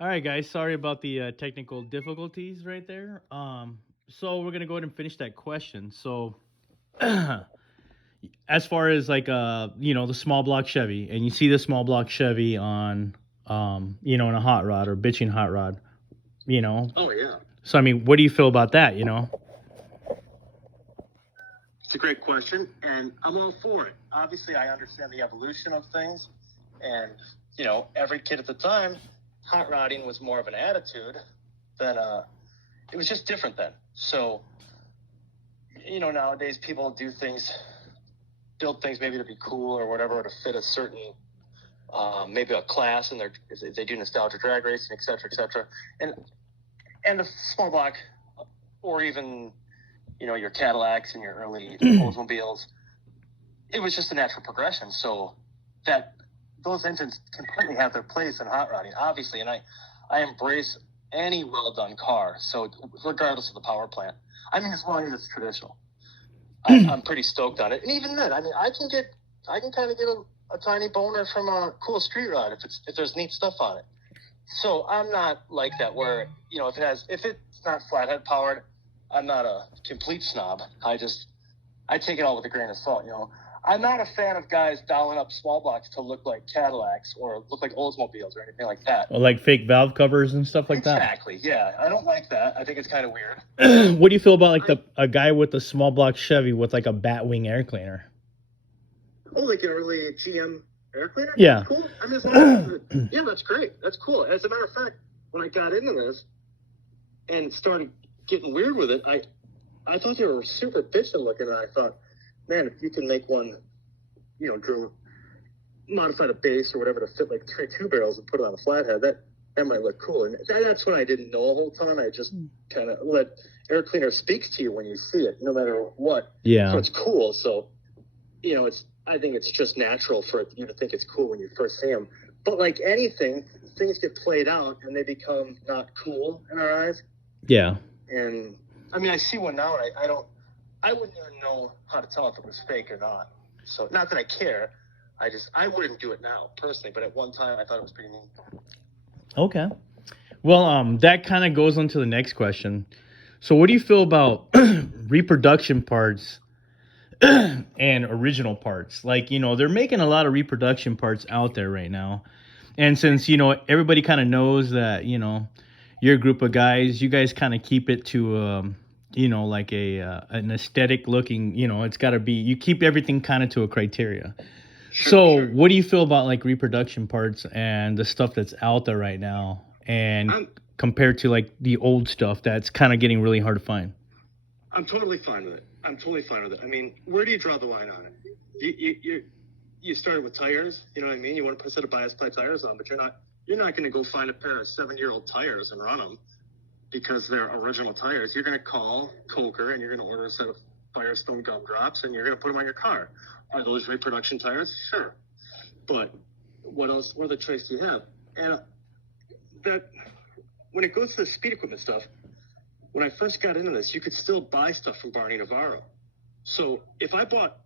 All right, guys. Sorry about the technical difficulties right there. So we're gonna go ahead and finish that question. So, as far as like the small block Chevy, and you see the small block Chevy on, in a hot rod or bitching hot rod, you know. Oh yeah, So I mean, what do you feel about that? it's a great question, and I'm all for it. Obviously, I understand the evolution of things, and every kid at the time, hot rodding was more of an attitude than it was just different then. So, nowadays people build things maybe to be cool or whatever, to fit a certain maybe a class, and they do nostalgia drag racing, et cetera, et cetera, and the small block, or even your Cadillacs and your early Oldsmobiles. It was just a natural progression. So that those engines completely have their place in hot rodding, obviously, and I embrace any well done car. So regardless of the power plant, I mean, as long as it's traditional, I'm pretty stoked on it. And even then, I mean, I can kind of get a tiny boner from a cool street rod if there's neat stuff on it. So I'm not like that where if it's not flathead powered, I'm not a complete snob. I take it all with a grain of salt. I'm not a fan of guys dialing up small blocks to look like Cadillacs or look like Oldsmobiles or anything like that. Or like fake valve covers and stuff like Exactly. Yeah, I don't like that. I think it's kind of weird. that. What do you feel about like a guy with a small block Chevy with like a Batwing air cleaner? Oh, like an early GM air cleaner? Yeah. Cool. I mean, yeah, that's great. That's cool. As a matter of fact, when I got into this and started getting weird with it, I thought they were super bitchin' looking, and I thought, man, if you can make one, modify the base or whatever to fit like two barrels and put it on a flathead, that might look cool. And that's when I didn't know a whole ton. I just kind of let air cleaner speaks to you when you see it, no matter what. Yeah. So it's cool. So, I think it's just natural for you to think it's cool when you first see them. But like anything, things get played out and they become not cool in our eyes. Yeah. And I mean, I see one now, and I wouldn't even know how to tell if it was fake or not. So not that I care. I wouldn't do it now personally, but at one time I thought it was pretty neat. Okay. Well, that kind of goes on to the next question. So, what do you feel about reproduction parts and original parts? Like, they're making a lot of reproduction parts out there right now. And since, everybody kind of knows that, you're a group of guys, you guys kind of keep it to, like an aesthetic looking, it's got to be, you keep everything kind of to a criteria. Sure. What do you feel about like reproduction parts and the stuff that's out there right now, and compared to like the old stuff that's kind of getting really hard to find? I'm totally fine with it. I mean, where do you draw the line on it? You started with tires. You know what I mean? You want to put a set of bias ply tires on, but you're not going to go find a pair of 7-year-old tires and run them because they're original tires. You're going to call Coker and you're going to order a set of Firestone gumdrops and you're going to put them on your car. Are those reproduction tires? Sure. But what else? What other choice do you have? And that when it goes to the speed equipment stuff, when I first got into this, you could still buy stuff from Barney Navarro. So if I bought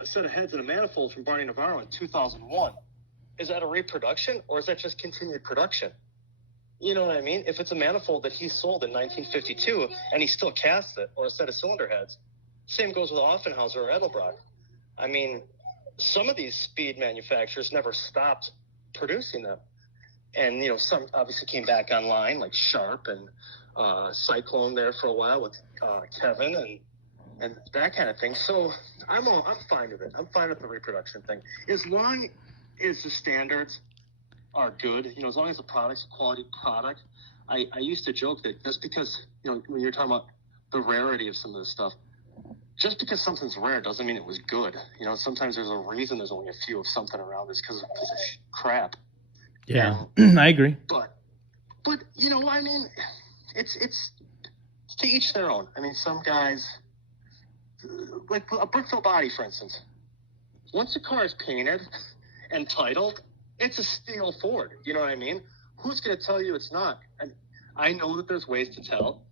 a set of heads and a manifold from Barney Navarro in 2001, is that a reproduction or is that just continued production? You know what I mean? If it's a manifold that he sold in 1952 and he still casts it, or a set of cylinder heads, same goes with Offenhauser or Edelbrock. I mean, some of these speed manufacturers never stopped producing them. And, some obviously came back online, like Sharp and Cyclone there for a while with Kevin and that kind of thing. So I'm fine with it. I'm fine with the reproduction thing. As long as the standards are good, as long as the product's a quality product. I used to joke that just because, when you're talking about the rarity of some of this stuff, just because something's rare doesn't mean it was good. Sometimes there's a reason there's only a few of something around is because of a piece of crap. Yeah, I agree. But I mean, it's to each their own. I mean, some guys, like a Brookville body, for instance. Once a car is painted and titled, it's a steel Ford. You know what I mean? Who's going to tell you it's not? And I know that there's ways to tell,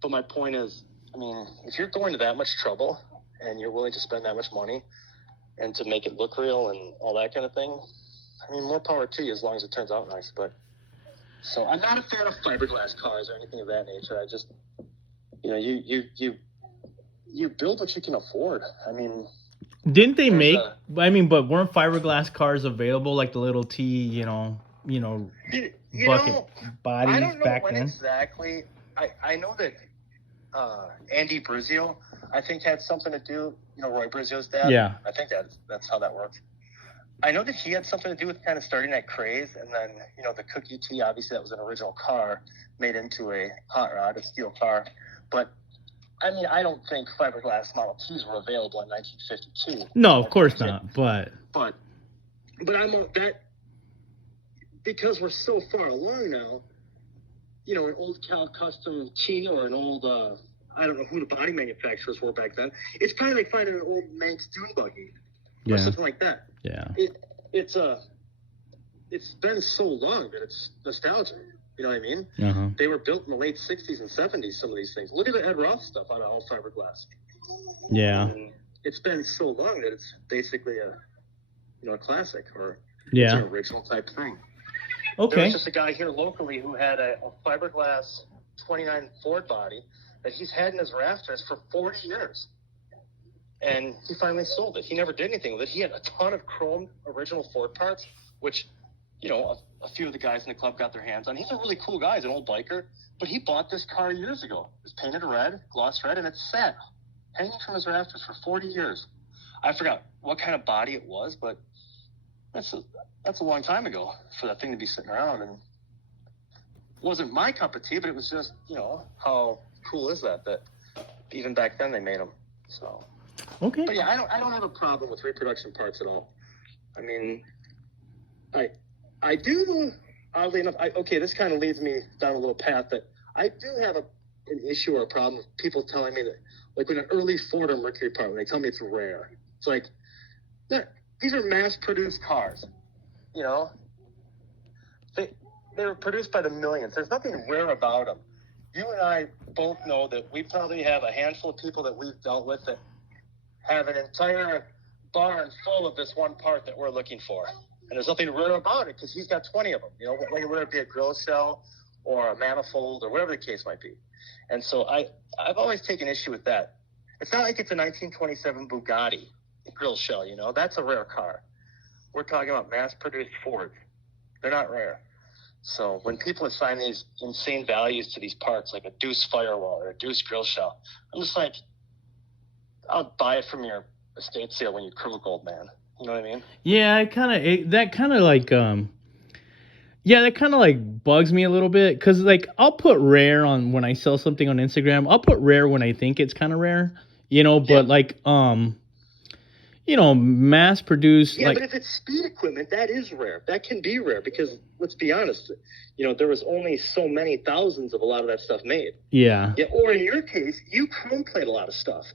but my point is, I mean, if you're going to that much trouble and you're willing to spend that much money and to make it look real and all that kind of thing, I mean, more power to you as long as it turns out nice. But So I'm not a fan of fiberglass cars or anything of that nature. I just, you build what you can afford. I mean, Didn't they make? I mean, but weren't fiberglass cars available like the little T, bucket bodies I don't know back when then? exactly. I know that Andy Brizio, I think, had something to do. Roy Brizio's dad. Yeah. I think that's how that works. I know that he had something to do with kind of starting that craze, and then the Cookie T, obviously that was an original car made into a hot rod, a steel car. But I mean, I don't think fiberglass Model Ts were available in 1952. No, of course not. But I'm on that because we're so far along now. An old Cal Custom T or an old I don't know who the body manufacturers were back then. It's kind of like finding an old Manx dune buggy or something like that. Yeah. It's been so long that it's nostalgic. You know what I mean? Uh-huh. They were built in the late 60s and 70s, some of these things. Look at the Ed Roth stuff out of all fiberglass. Yeah. It's been so long that it's basically a classic or yeah, it's an original type thing. Okay. There was just a guy here locally who had a fiberglass 29 Ford body that he's had in his rafters for 40 years. And he finally sold it. He never did anything with it. He had a ton of chrome original Ford parts, which, a few of the guys in the club got their hands on. He's a really cool guy. He's an old biker. But he bought this car years ago. It was painted red, gloss red, and it's sat hanging from his rafters for 40 years. I forgot what kind of body it was, but that's a long time ago for that thing to be sitting around. And it wasn't my cup of tea, but it was just, how cool is that even back then they made them. So... Okay. But yeah, I don't have a problem with reproduction parts at all. I mean, I do, oddly enough, this kind of leads me down a little path that I do have an issue or a problem with people telling me that, like when an early Ford or Mercury part, when they tell me it's rare, it's like, these are mass-produced cars, They were produced by the millions. There's nothing rare about them. You and I both know that we probably have a handful of people that we've dealt with that have an entire barn full of this one part that we're looking for. And there's nothing rare about it because he's got 20 of them, whether it be a grill shell or a manifold or whatever the case might be. And so I've always taken issue with that. It's not like it's a 1927 Bugatti grill shell, that's a rare car. We're talking about mass-produced Fords. They're not rare. So when people assign these insane values to these parts, like a Deuce firewall or a Deuce grill shell, I'm just like, I'll buy it from your estate sale when you cruel gold, man. You know what I mean? Yeah, that kind of like bugs me a little bit because like I'll put rare on when I sell something on Instagram. I'll put rare when I think it's kind of rare, but like mass produced. Yeah, but if it's speed equipment, that is rare. That can be rare because let's be honest, there was only so many thousands of a lot of that stuff made. Yeah. Yeah. Or in your case, you chrome plate a lot of stuff.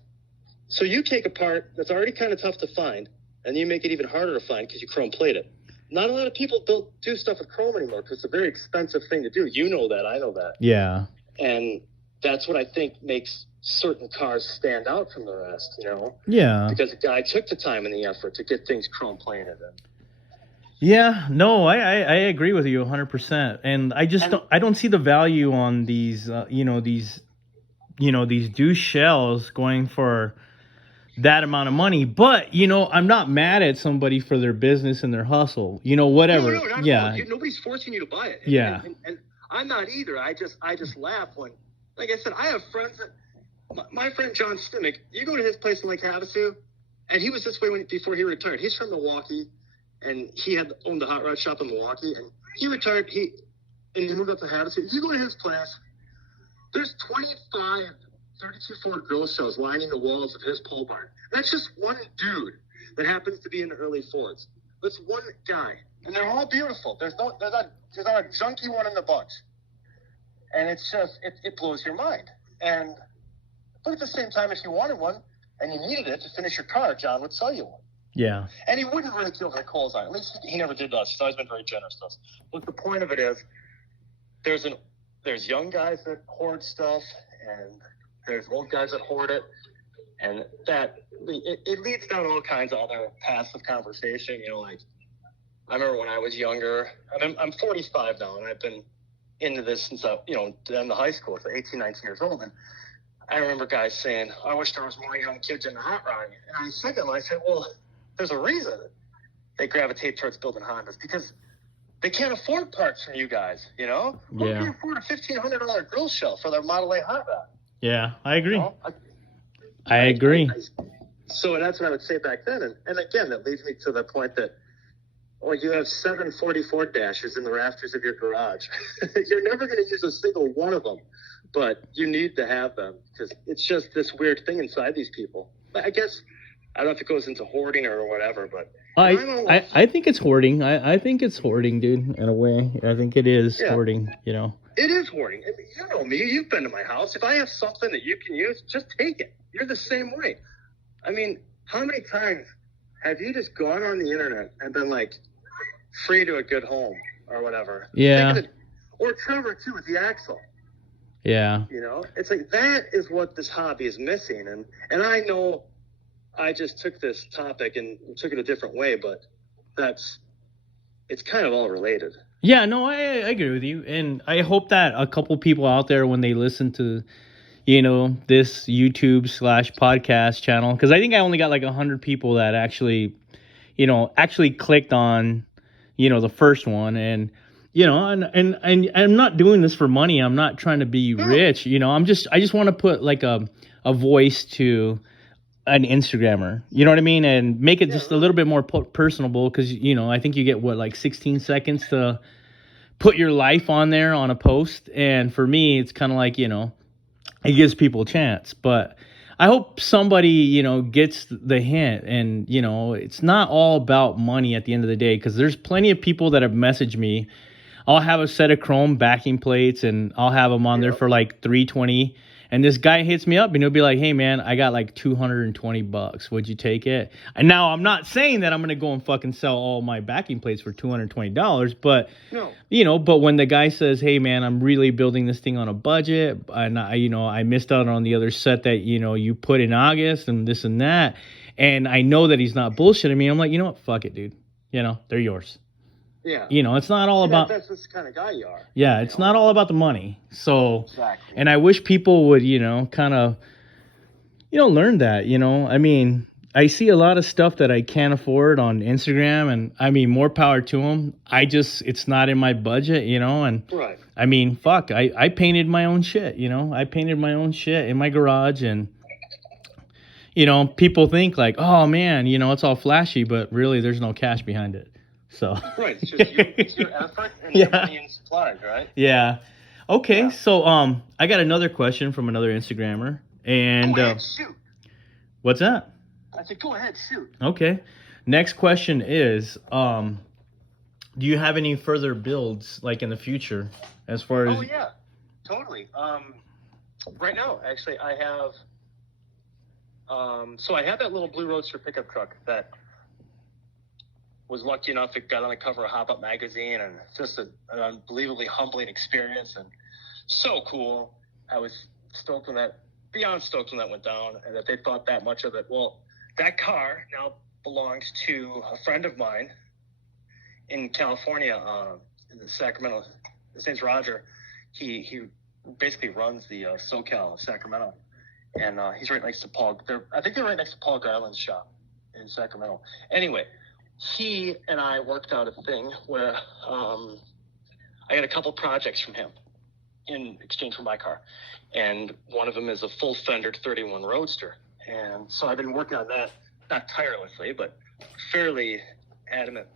So you take a part that's already kind of tough to find, and you make it even harder to find because you chrome plate it. Not a lot of people do stuff with chrome anymore because it's a very expensive thing to do. You know that. I know that. Yeah. And that's what I think makes certain cars stand out from the rest, Yeah. Because the guy took the time and the effort to get things chrome plated. Yeah. No, I agree with you 100%. And I just don't see the value on these, these Deuce shells going for that amount of money. But I'm not mad at somebody for their business and their hustle, whatever. No, not yeah, nobody's forcing you to buy it. And I'm not either. I just laugh when, like I said, I have friends that my friend John Stimmick, you go to his place in Lake Havasu, and he was this way before he retired. He's from Milwaukee, and he owned a hot rod shop in Milwaukee, and he retired. He moved up to Havasu. You go to his place, there's 25 32 Ford grill shells lining the walls of his pole barn. That's just one dude that happens to be in the early Fords. That's one guy. And they're all beautiful. There's not a junky one in the bunch. And it's just, it blows your mind. But at the same time, if you wanted one and you needed it to finish your car, John would sell you one. Yeah. And he wouldn't really kill their coals on it. At least he never did to us. He's always been very generous to us. But the point of it is, there's young guys that hoard stuff, and there's old guys that hoard it, and it leads down all kinds of other paths of conversation. Like I remember when I was younger. I'm 45 now, and I've been into this since I, in the high school, so 18, 19 years old. And I remember guys saying, I wish there was more young kids in the hot rod. And I said to them, I said, well, there's a reason they gravitate towards building Hondas, because they can't afford parts from you guys, Who can afford a $1,500 grill shell for their Model A hot rod? Yeah, I agree. I I agree. So that's what I would say back then. And again, that leads me to the point that, you have 744 dashes in the rafters of your garage. You're never going to use a single one of them, but you need to have them because it's just this weird thing inside these people. I guess, I don't know if it goes into hoarding or whatever, but I think it's hoarding. I think it's hoarding, dude, in a way. I think it is hoarding, It is hoarding. I mean, you know me. You've been to my house. If I have something that you can use, just take it. You're the same way. I mean, how many times have you just gone on the internet and been like, free to a good home or whatever? Yeah. Or Trevor, too, with the axle. Yeah. It's like that is what this hobby is missing. And I know I just took this topic and took it a different way, but it's kind of all related. Yeah, no, I agree with you. And I hope that a couple people out there, when they listen to, this YouTube / podcast channel, because I think I only got like 100 people that actually clicked on, the first one. And, and I'm not doing this for money. I'm not trying to be rich. I just want to put like a voice to an Instagrammer, you know what I mean? And make it just a little bit more personable. Cause I think you get like 16 seconds to put your life on there on a post. And for me, it's kind of like, it gives people a chance, but I hope somebody, gets the hint. And, it's not all about money at the end of the day, because there's plenty of people that have messaged me. I'll have a set of chrome backing plates and I'll have them on there for like $320. And this guy hits me up and he'll be like, hey man, I got like $220. Would you take it? And now I'm not saying that I'm going to go and fucking sell all my backing plates for $220, but but when the guy says, hey man, I'm really building this thing on a budget, and I missed out on the other set that, you put in August and this and that. And I know that he's not bullshitting me. I'm like, you know what? Fuck it, dude. They're yours. Yeah. It's not all about... That's the kind of guy you are. Yeah, it's not all about the money. So... Exactly. And I wish people would, kind of, learn that, I mean, I see a lot of stuff that I can't afford on Instagram, and I mean, more power to them. It's not in my budget, and... Right. I mean, fuck, I painted my own shit, I painted my own shit in my garage, and... people think like, oh man, it's all flashy, but really there's no cash behind it. So right, it's your effort and your money and supplies, right? Yeah. Okay, so I got another question from another Instagrammer, and go ahead, shoot. What's that? I said, go ahead, shoot. Okay. Next question is, do you have any further builds like in the future, as far as? Oh yeah, totally. Right now, actually, I have. So I had that little blue Roadster pickup truck that was lucky enough it got on the cover of Hop Up magazine, and just an unbelievably humbling experience, and so cool. I was stoked when beyond stoked when that went down, and that they thought that much of it. Well, that car now belongs to a friend of mine in California, in Sacramento. His name's Roger. He basically runs the SoCal Sacramento, and he's right next to Paul. I think they're right next to Paul Garland's shop in Sacramento. Anyway, he and I worked out a thing where I got a couple projects from him in exchange for my car, and one of them is a full fendered 31 Roadster. And so I've been working on that, not tirelessly, but fairly adamant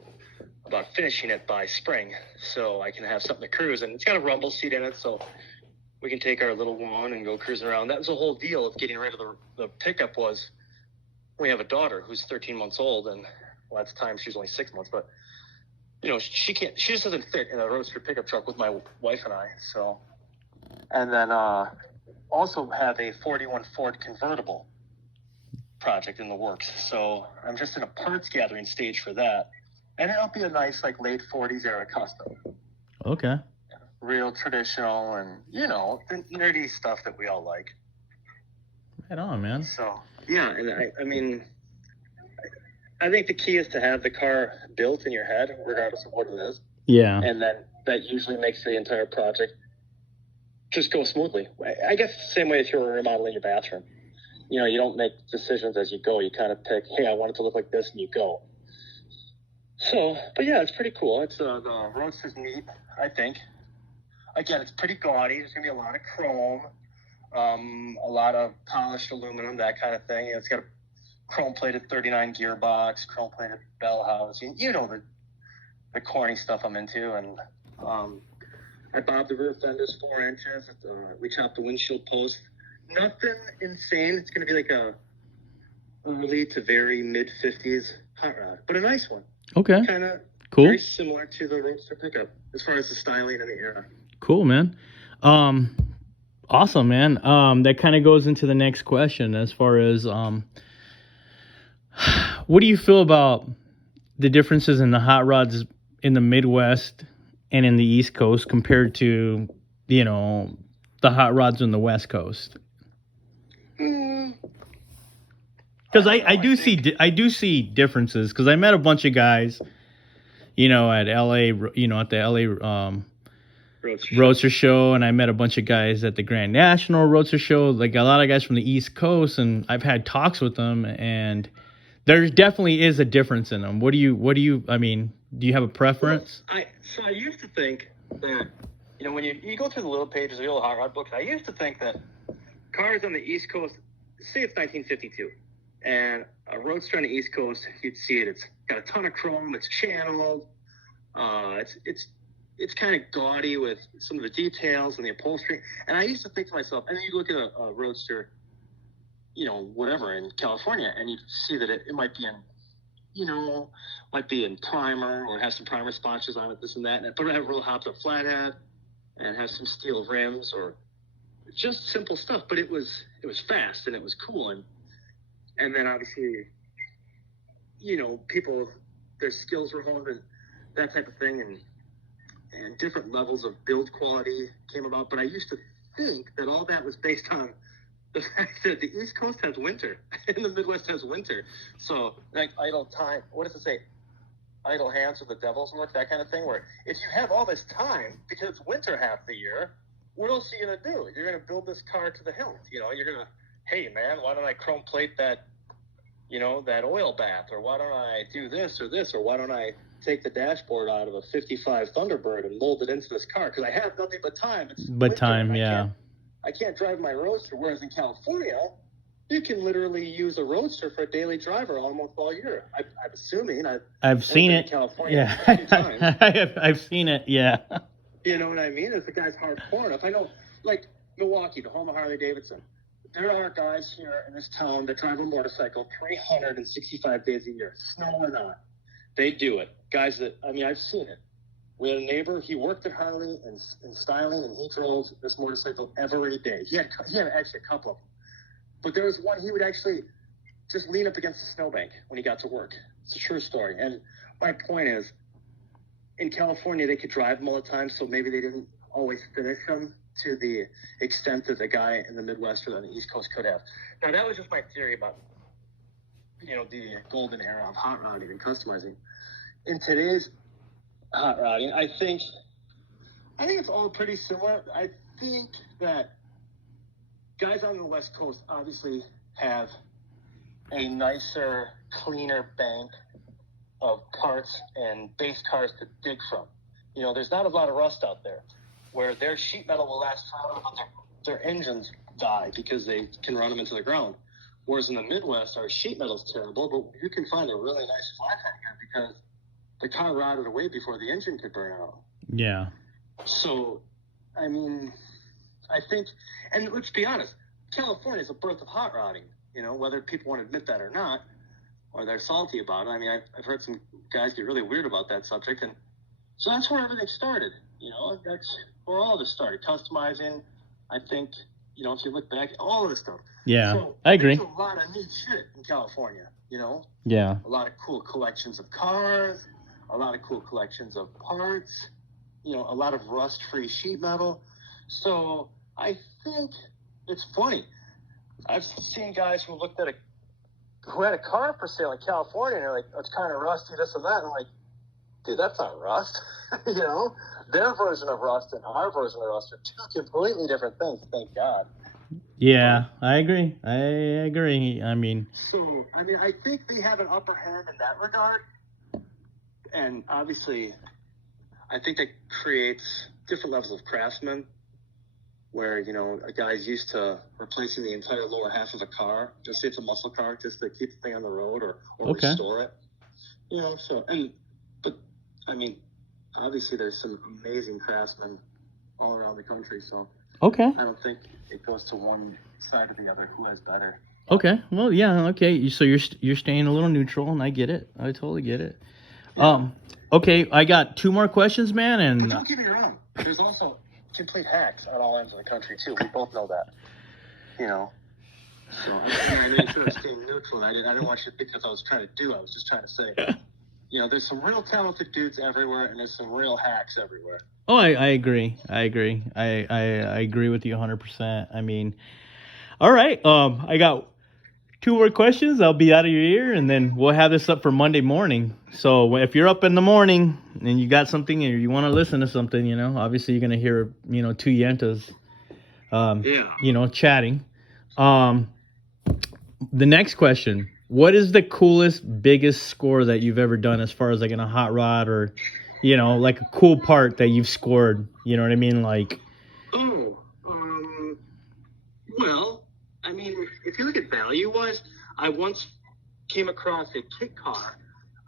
about finishing it by spring, so I can have something to cruise. And it's got a rumble seat in it, so we can take our little one and go cruising around. That was the whole deal of getting rid of the pickup. Was we have a daughter who's 13 months old, and well, at the time she was only 6 months, but she just doesn't fit in a Roadster pickup truck with my wife and I. So, and then also have a 41 Ford convertible project in the works. So I'm just in a parts gathering stage for that, and it'll be a nice like late 40s era custom. Okay. Real traditional, and the nerdy stuff that we all like. Right on, man. So yeah, and I mean, I think the key is to have the car built in your head, regardless of what it is. Yeah. And then that usually makes the entire project just go smoothly. I guess the same way as you're remodeling your bathroom. You know, you don't make decisions as you go. You kind of pick, hey, I want it to look like this, and you go. So, but yeah, it's pretty cool. It's the Roadster's neat, I think. Again, it's pretty gaudy. There's gonna be a lot of chrome, a lot of polished aluminum, that kind of thing. It's got a chrome-plated 39 gearbox, chrome-plated bell housing. You know the corny stuff I'm into, and I bobbed the rear fenders 4 inches. We chopped the windshield post. Nothing insane. It's going to be like a early to very mid-50s hot rod, but a nice one. Okay. Kind of cool. Very similar to the Roadster pickup as far as the styling and the era. Cool, man. Awesome, man. That kind of goes into the next question as far as what do you feel about the differences in the hot rods in the Midwest and in the East Coast compared to, you know, the hot rods on the West Coast? Because I do see differences, because I met a bunch of guys, you know, at LA, you know, at the LA Roadster Show, and I met a bunch of guys at the Grand National Roadster Show, like a lot of guys from the East Coast, and I've had talks with them, and there definitely is a difference in them. What do you? I mean, do you have a preference? Well, I used to think that, you know, when you go through the little pages of the old hot rod books, I used to think that cars on the East Coast, say it's 1952, and a Roadster on the East Coast, you'd see it. It's got a ton of chrome. It's channeled. It's kind of gaudy with some of the details and the upholstery. And I used to think to myself, and then you look at a Roadster, you know, whatever, in California, and you see that it might be in, you know, might be in primer, or has some primer splotches on it, this and that, but it have a real hopped up flathead, and it has some steel rims, or just simple stuff. But it was fast, and it was cool, and then obviously, you know, people, their skills were honed, and that type of thing, and different levels of build quality came about. But I used to think that all that was based on the fact that the East Coast has winter and the Midwest has winter. So, like, idle time, what does it say? Idle hands are the devil's work, that kind of thing, where if you have all this time, because it's winter half the year, what else are you going to do? You're going to build this car to the hilt. You know, you're going to, hey, man, why don't I chrome plate that, you know, that oil bath? Or why don't I do this or this? Or why don't I take the dashboard out of a 55 Thunderbird and mold it into this car? Because I have nothing but time. I can't drive my Roadster, whereas in California, you can literally use a Roadster for a daily driver almost all year. I'm assuming. I've seen it. California, yeah, I've seen it. Yeah. You know what I mean? If the guy's hardcore enough, I know, like Milwaukee, the home of Harley Davidson. There are guys here in this town that drive a motorcycle 365 days a year, snow or not. They do it. Guys that, I mean, I've seen it. We had a neighbor, he worked at Harley and styling, and he drove this motorcycle every day. He had actually a couple of them. But there was one, he would actually just lean up against the snowbank when he got to work. It's a true story. And my point is, in California, they could drive them all the time, so maybe they didn't always finish them to the extent that the guy in the Midwest or on the East Coast could have. Now, that was just my theory about, you know, the golden era of hot rodding and customizing. In today's hot rodding, I think it's all pretty similar. I think that guys on the West Coast obviously have a nicer, cleaner bank of parts and base cars to dig from. You know, there's not a lot of rust out there, where their sheet metal will last forever, but their engines die because they can run them into the ground. Whereas in the Midwest, our sheet metal's terrible, but you can find a really nice flathead here because the car rotted away before the engine could burn out. Yeah. So, I mean, I think, and let's be honest, California is a birth of hot rodding, you know, whether people want to admit that or not, or they're salty about it. I mean, I've heard some guys get really weird about that subject, and so that's where everything started. You know, that's where all of this started. Customizing, I think, you know, if you look back, all of this stuff. Yeah, so I agree. There's a lot of neat shit in California, you know? Yeah. A lot of cool collections of cars, a lot of cool collections of parts, you know, a lot of rust-free sheet metal. So I think it's funny. I've seen guys who had a car for sale in California, and they're like, oh, it's kind of rusty, this and that. And I'm like, dude, that's not Rust. You know, their version of Rust and our version of Rust are two completely different things. Thank God. Yeah, I agree. I agree. I mean, So, I mean, I think they have an upper hand in that regard. And obviously, I think that creates different levels of craftsmen where, you know, a guy's used to replacing the entire lower half of a car, just say it's a muscle car, just to keep the thing on the road or Okay. restore it. You know, so, but, I mean, obviously there's some amazing craftsmen all around the country, so Okay. I don't think it goes to one side or the other who has better. Okay. Well, yeah. Okay. So you're staying a little neutral, and I get it. I totally get it. Yeah. Okay. I got 2 more questions, man, But and don't get me wrong, there's also complete hacks on all ends of the country, too. We both know that. You know? So, I made sure I was staying neutral. I didn't want you to think that's what I was trying to do. I was just trying to say, you know, there's some real talented dudes everywhere, and there's some real hacks everywhere. oh, I agree. I agree. I agree with you 100%. I mean, all right. I got 2 more questions. I'll be out of your ear, and then we'll have this up for Monday morning. So if you're up in the morning and you got something or you want to listen to something, you know, obviously you're gonna hear, you know, 2 yentas, you know, chatting. The next question: what is the coolest, biggest score that you've ever done as far as like in a hot rod or, you know, like a cool part that you've scored? You know what I mean? Like, Well, I mean, if you look at value-wise, I once came across a kit car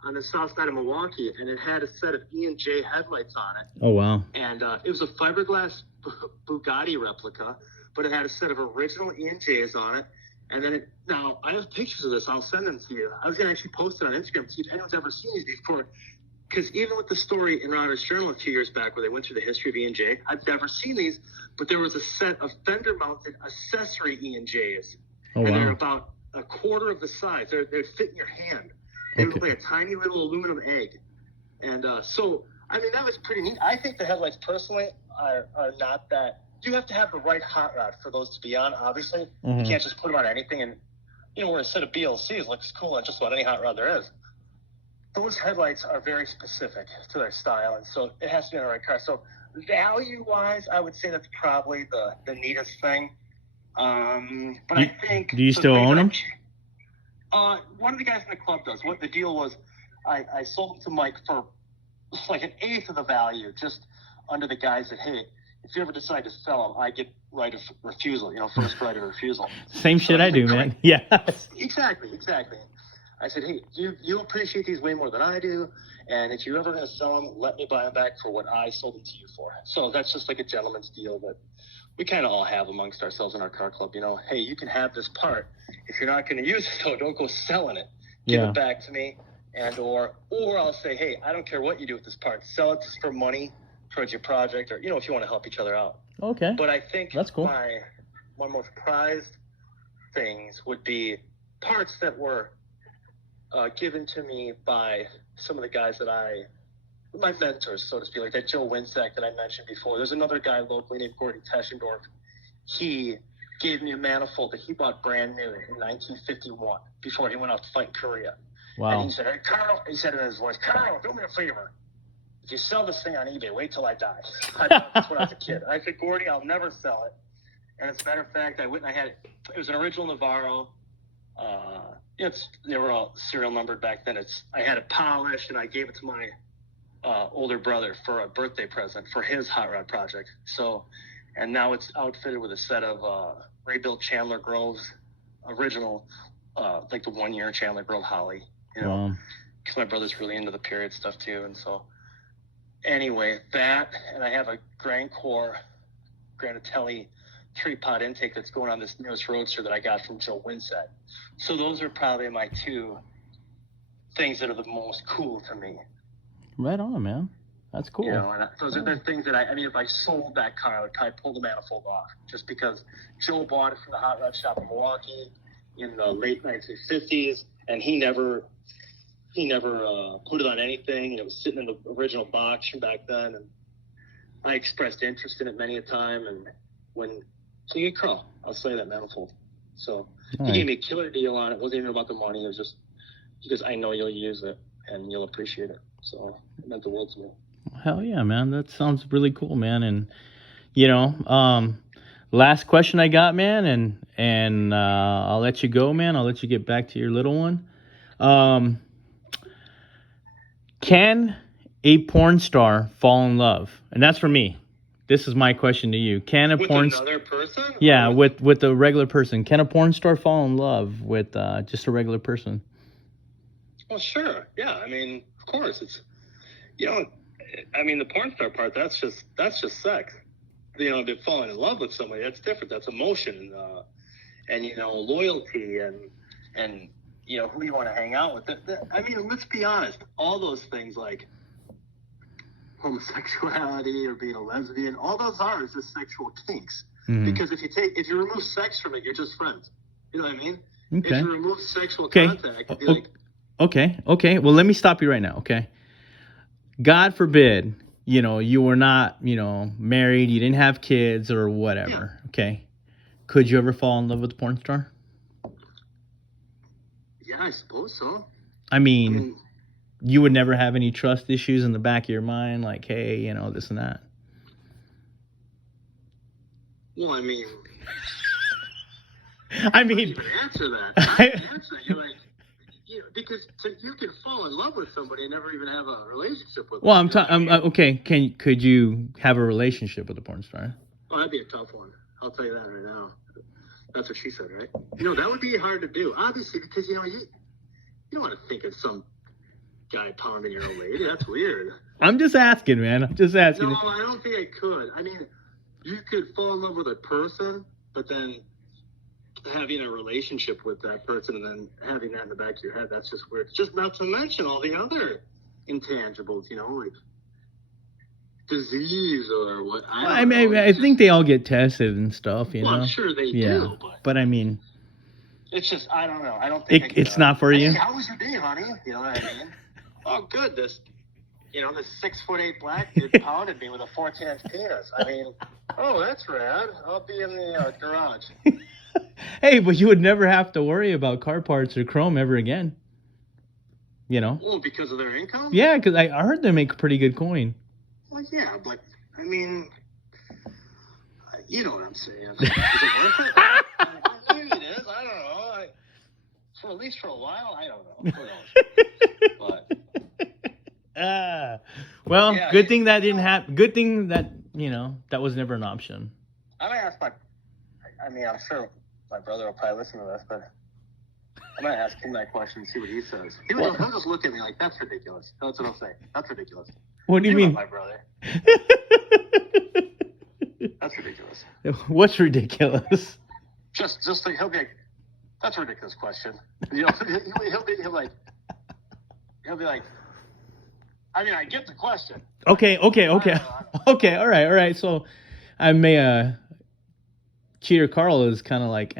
on the south side of Milwaukee, and it had a set of E&J headlights on it. oh wow, And it was a fiberglass Bugatti replica, but it had a set of original E&Js on it. And then now I have pictures of this. I'll send them to you. I was gonna actually post it on Instagram to see if anyone's ever seen these before. Because even with the story in Router's Journal a few years back where they went through the history of E&J, I've never seen these. But there was a set of fender-mounted accessory E&Js, oh and they're wow, about a quarter of the size. They'd fit in your hand. They look like a tiny little aluminum egg. And so, I mean, that was pretty neat. I think the headlights, personally, are not that. You have to have the right hot rod for those to be on, obviously. You can't just put them on anything. And, you know, where a set of BLCs looks cool on just about any hot rod there is. Those headlights are very specific to their style, and so it has to be on the right car. So value-wise, I would say that's probably the neatest thing. But I think... Do you still own them? One of the guys in the club does. What the deal was, I sold them to Mike for like an eighth of the value, just under the guise that, hey, if you ever decide to sell them, I get right of refusal, you know, first right of refusal. Same So shit I do, man. Yeah. Exactly. I said, hey, you appreciate these way more than I do, and if you're ever going to sell them, let me buy them back for what I sold them to you for. So that's just like a gentleman's deal that we kind of all have amongst ourselves in our car club. You know, hey, you can have this part. If you're not going to use it, though, don't go selling it. Give it back to me, and or I'll say, hey, I don't care what you do with this part. Sell it for money towards your project, or, you know, if you want to help each other out. Okay. But I think that's cool. My most prized things would be parts that were given to me by some of the guys that my mentors, so to speak, like that Joe Winsack that I mentioned before. There's another guy locally named Gordon Teschendorf. He gave me a manifold that he bought brand new in 1951 before he went off to fight in Korea. Wow. And he said, hey, Carl, he said in his voice, Carl, do me a favor. If you sell this thing on eBay, wait till I die. That's when I was a kid. And I said, Gordy, I'll never sell it. And as a matter of fact, I went and it was an original Navarro. They were all serial numbered back then. I had it polished, and I gave it to my older brother for a birthday present for his hot rod project. So, and now it's outfitted with a set of rebuilt Chandler Groves original, like the 1 year Chandler Grove Holly. You know, because my brother's really into the period stuff too, and so anyway, that, and I have a Grand Core Granatelli 3-pot intake that's going on this newest Roadster that I got from Joe Winsack. So those are probably my 2 things that are the most cool to me. Right on, man. That's cool. You know, and those are the things that I mean, if I sold that car, I would probably pull the manifold off, just because Joe bought it from the hot rod shop in Milwaukee in the late 1950s, and he never put it on anything. It was sitting in the original box from back then, and I expressed interest in it many a time, and so you call, I'll say that manifold. So he gave me a killer deal on it. It wasn't even about the money. It was just because I know you'll use it and you'll appreciate it. So it meant the world to me. Hell yeah, man. That sounds really cool, man. And you know, last question I got, man, and I'll let you go, man. I'll let you get back to your little one. Um, can a porn star fall in love? And that's for me. This is my question to you. Can a With porn another person? yeah, Or with a regular person. Can a porn star fall in love with just a regular person? well, sure. Yeah. I mean, of course. It's I mean, the porn star part. That's just sex. To falling in love with somebody, that's different. That's emotion, and loyalty, and who you want to hang out with. I mean, let's be honest. All those things like homosexuality or being a lesbian, all those are is just sexual kinks. Mhm. Because if you remove sex from it, you're just friends. You know what I mean? Okay. If you remove sexual Okay. contact, it'd be like, Okay. Well, let me stop you right now. Okay. God forbid, you were not, married, you didn't have kids or whatever. Yeah. Okay. Could you ever fall in love with a porn star? yeah, I suppose so. I I mean, mean, you would never have any trust issues in the back of your mind, like, hey, this and that. well, I mean, I I mean, can't even answer that. I can't answer. You're like, because you can fall in love with somebody and never even have a relationship with them. well, You know what I mean? okay. Could you have a relationship with a porn star? Oh, that'd be a tough one. I'll tell you that right now. That's what she said, right? That would be hard to do, obviously, because you don't want to think of some guy pounding your old lady. That's weird. I'm just asking, man. I'm just asking. No, I don't think I could. I mean, you could fall in love with a person, but then having a relationship with that person and then having that in the back of your head, that's just weird. Just not to mention all the other intangibles, like disease or what. I mean, I think they all get tested and stuff, Well, I'm sure they Yeah, do, but I mean, it's just, I don't know. I don't think I could, it's not for you. Hey, how was your day, honey? You know what I mean? Oh, good. This 6'8" black dude pounded me with a 14-inch penis. I mean, oh, that's rad. I'll be in the garage. Hey, but you would never have to worry about car parts or chrome ever again. Oh, because of their income? Yeah, because I heard they make pretty good coin. Well, yeah, but I mean, you know what I'm saying. Is it worth it? Maybe it is. I don't know. For at least for a while, I don't know. Who knows? But Well, Yeah, good thing that didn't happen. Good thing that that was never an option. I'm gonna ask I'm sure my brother will probably listen to this, but I'm gonna ask him that question and see what he says. He'll just look at me like, that's ridiculous. That's what he'll say. That's ridiculous. What do you mean? My brother. That's ridiculous. What's ridiculous? Just like, he'll be like, that's a ridiculous question. He'll be like, I mean, I get the question. Okay. Okay. All right. So, I may Cheater Carl is kind of like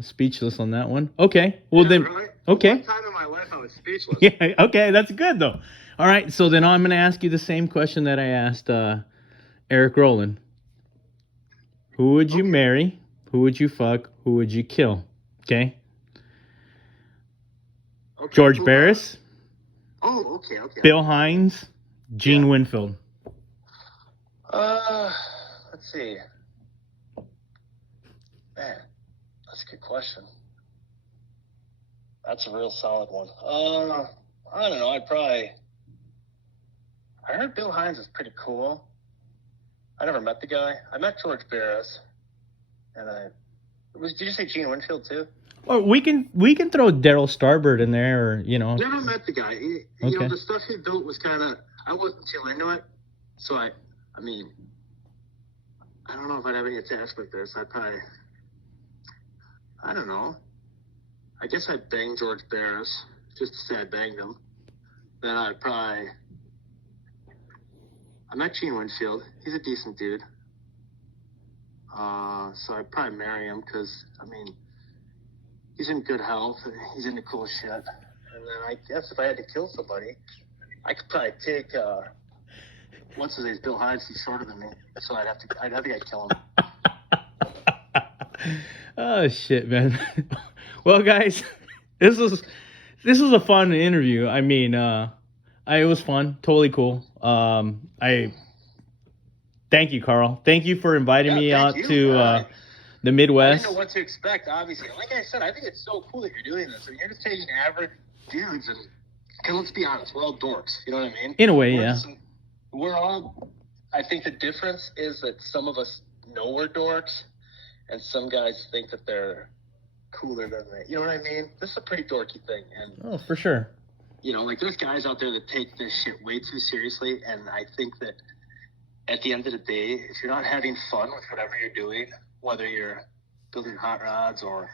speechless on that one. Okay. Well Yeah, then. really? Okay. One time in my life, I was speechless. Yeah. Okay. That's good though. All right. So then I'm gonna ask you the same question that I asked Eric Rowland. Who would you marry? Who would you fuck? Who would you kill? Okay. George Barris. Oh, okay. Bill Hines. Gene Winfield. Let's see. Man, that's a good question. That's a real solid one. I don't know. I heard Bill Hines is pretty cool. I never met the guy. I met George Barris, and did you say Gene Winfield too? Or we can throw Daryl Starbird in there, or Never met the guy. Okay. The stuff he built was kind of, I wasn't too into it. So I mean, I don't know if I'd have any attachment there. So I don't know. I guess I'd bang George Barris just to say I banged him. Then I met Gene Winfield. He's a decent dude. So I'd probably marry him because, I mean, he's in good health. He's into cool shit. And then I guess if I had to kill somebody, I could probably take, what's his name? Bill Hines. He's shorter than me. So I think I'd kill him. Oh shit, man. Well, guys, this was a fun interview. I mean, It was fun, totally cool. I thank you, Carl. Thank you for inviting me thank out you, to man. the I didn't Midwest. know what to expect, obviously. Like I said, I think it's so cool that you're doing this. I mean, you're just taking average dudes and, because let's be honest, we're all dorks. You know what I mean? In a way, yeah. We're all, I think the difference is that some of us know we're dorks and some guys think that they're cooler than they, you know what I mean? This is a pretty dorky thing. And, Oh, for sure. you know, like there's guys out there that take this shit way too seriously. And I think that at the end of the day, if you're not having fun with whatever you're doing, whether you're building hot rods or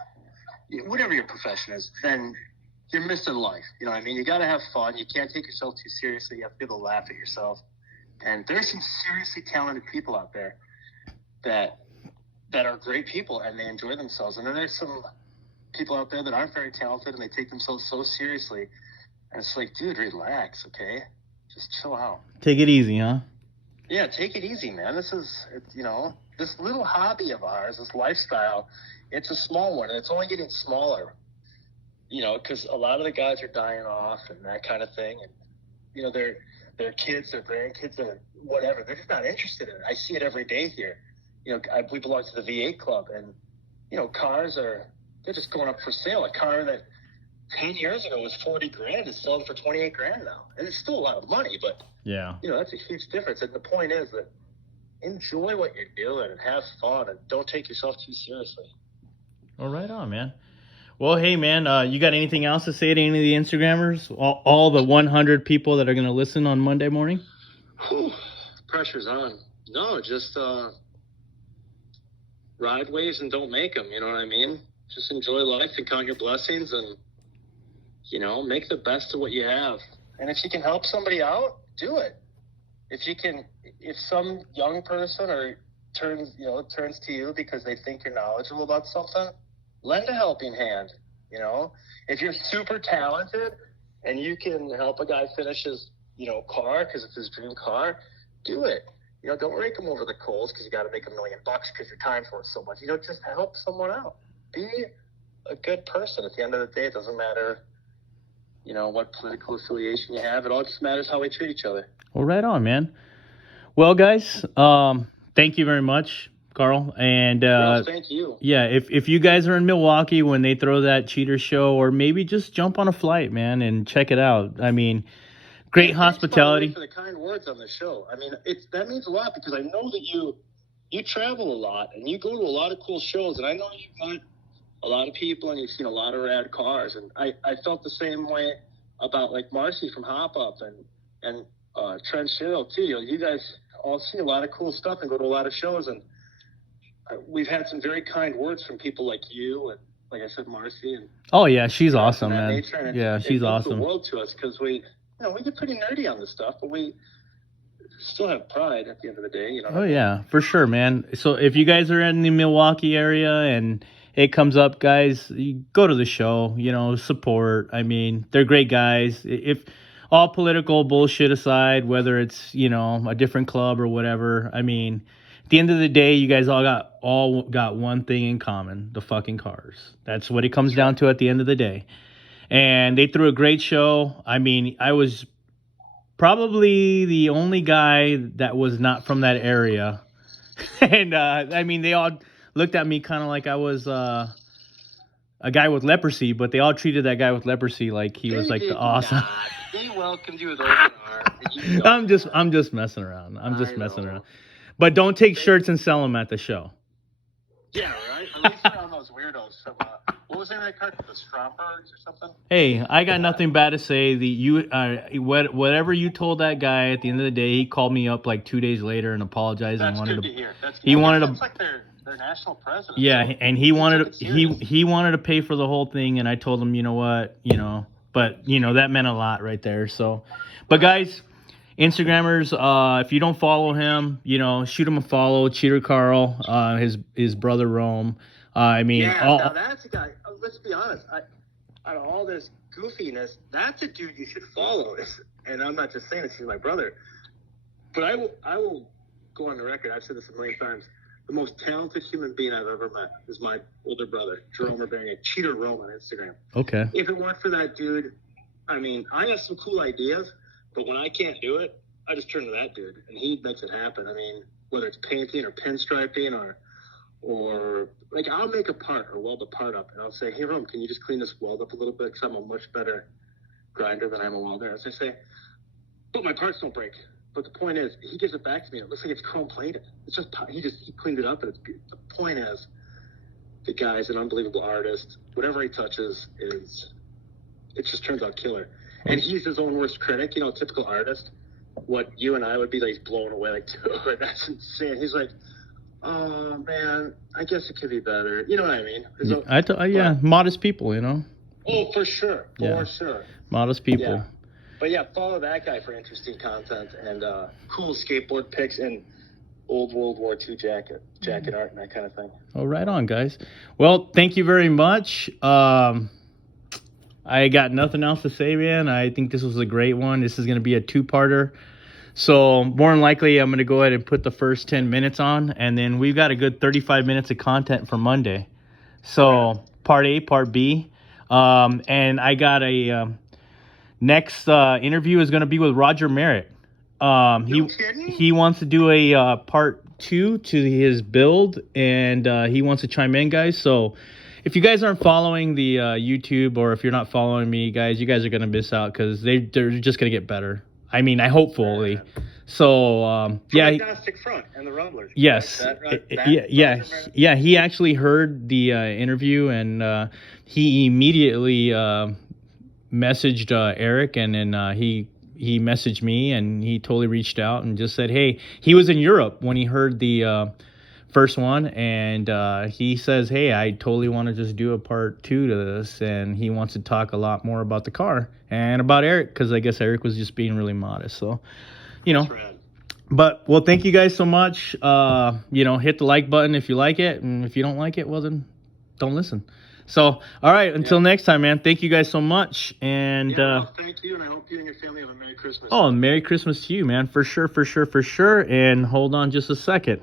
whatever your profession is, then you're missing life. You know what I mean? You got to have fun. You can't take yourself too seriously. You have to be able to laugh at yourself. And there's some seriously talented people out there that are great people and they enjoy themselves. And then there's some people out there that aren't very talented and they take themselves so seriously. And it's like, dude, relax, okay? Just chill out. Take it easy, huh? Yeah, take it easy, man. This is, you know, this little hobby of ours, this lifestyle, it's a small one, and it's only getting smaller, you know, because a lot of the guys are dying off and that kind of thing. And, you know, their kids, their grandkids, or whatever, they're just not interested in it. I see it every day here. You know, we belong to the V8 club, and, you know, cars they're just going up for sale. A car that 10 years ago was 40 grand is selling for 28 grand now. And it's still a lot of money, but yeah, you know, that's a huge difference. And the point is that enjoy what you're doing and have fun and don't take yourself too seriously. Well, right on, man. Well, hey, man, you got anything else to say to any of the Instagrammers? All the 100 people that are going to listen on Monday morning? Whew, pressure's on. No, just ride waves and don't make them. You know what I mean? Just enjoy life and count your blessings and, you know, make the best of what you have. And if you can help somebody out, do it. If some young person turns to you because they think you're knowledgeable about something, lend a helping hand. You know, if you're super talented and you can help a guy finish his, you know, car because it's his dream car, do it. You know, don't rake him over the coals because you got to make $1 million because you're time for it so much. You know, just help someone out. Be a good person. At the end of the day, it doesn't matter, you know, what political affiliation you have. It all just matters how we treat each other. Well, right on, man. Well, guys, thank you very much, Carl. And Well, thank you. yeah, if you guys are in Milwaukee when they throw that cheater show, or maybe just jump on a flight, man, and check it out. I mean, great hospitality. Thanks, by the way, for the kind words on the show. I mean, that means a lot because I know that you travel a lot and you go to a lot of cool shows, and I know you've met a lot of people and you've seen a lot of rad cars, and I felt the same way about like Marcy from Hop Up and Trent Sherrill too. You know, you guys all see a lot of cool stuff and go to a lot of shows, and we've had some very kind words from people like you and, like I said, Marcy. And oh yeah, she's awesome, man. Yeah, she's awesome. The world to us because we get pretty nerdy on this stuff, but we still have pride at the end of the day. You know. Oh yeah, for sure, man. So if you guys are in the Milwaukee area and it comes up, guys, you go to the show. You know, support. I mean, they're great guys. If all political bullshit aside, whether it's, you know, a different club or whatever, I mean, at the end of the day, you guys all got one thing in common: the fucking cars. That's what it comes down to at the end of the day. And they threw a great show. I mean, I was probably the only guy that was not from that area. And I mean, they all looked at me kind of like I was a guy with leprosy, but they all treated that guy with leprosy like he was like the awesome. They welcomed you with open arms. I'm just messing around. I'm just messing around. But don't take shirts and sell them at the show. Yeah, right. At least around those weirdos from what was that card? The Strombergs or something? Hey, I got nothing bad to say. Whatever you told that guy, at the end of the day, he called me up like 2 days later and apologized. That's and wanted good to hear. That's like their national president. Yeah, so and he wanted to pay for the whole thing, and I told him, you know what, you know, but you know that meant a lot right there. So, but guys, Instagrammers, if you don't follow him, you know, shoot him a follow. Cheater Carl, his brother Rome. I mean, now that's a guy. Let's be honest. Out of all this goofiness, that's a dude you should follow. And I'm not just saying this, he's my brother, but I will go on the record. I've said this a million times. The most talented human being I've ever met is my older brother, Jerome Urbania, Cheater Rome on Instagram. Okay. If it weren't for that dude, I mean, I have some cool ideas, But when I can't do it, I just turn to that dude, and he makes it happen. I mean, whether it's painting or pinstriping or like I'll make a part or weld a part up, and I'll say, hey, Rum, can you just clean this weld up a little bit? Because I'm a much better grinder than I am a welder. As I say, but my parts don't break. But the point is, he gives it back to me. It looks like it's chrome plated. It's just he cleaned it up, and it's the point is, the guy's an unbelievable artist. Whatever he touches it just turns out killer. And he's his own worst critic. You know, typical artist. What you and I would be like, he's blown away, like, dude, that's insane. He's like, oh man, I guess it could be better. You know what I mean? Yeah, modest people, you know. Oh, for sure, for sure. Modest people. Yeah. But yeah, follow that guy for interesting content and cool skateboard pics and old World War II jacket art and that kind of thing. Oh, right on, guys. Well, thank you very much. I got nothing else to say, man. I think this was a great one. This is going to be a two-parter. So more than likely, I'm going to go ahead and put the first 10 minutes on, and then we've got a good 35 minutes of content for Monday. So part A, part B. And I got a next interview is going to be with Roger Merritt. He wants to do a part 2 to his build, and he wants to chime in, guys. So if you guys aren't following the YouTube, or if you're not following me, guys, you guys are gonna miss out because they're just gonna get better. I mean, I hopefully. So the Agnostic Front and the Rumblers. Yes, yeah. He actually heard the interview, and he immediately messaged Eric, and then he messaged me, and he totally reached out and just said, hey, he was in Europe when he heard the first one, and he says, hey, I totally want to just do a part 2 to this, and he wants to talk a lot more about the car and about Eric, because I guess Eric was just being really modest. So, you know, but well, thank you guys so much. You know, hit the like button if you like it, and if you don't like it, well, then don't listen. So, all right, until next time, man. Thank you guys so much, and thank you, and I hope you and your family have a Merry Christmas. Oh, Merry Christmas to you, man, for sure. And hold on just a second.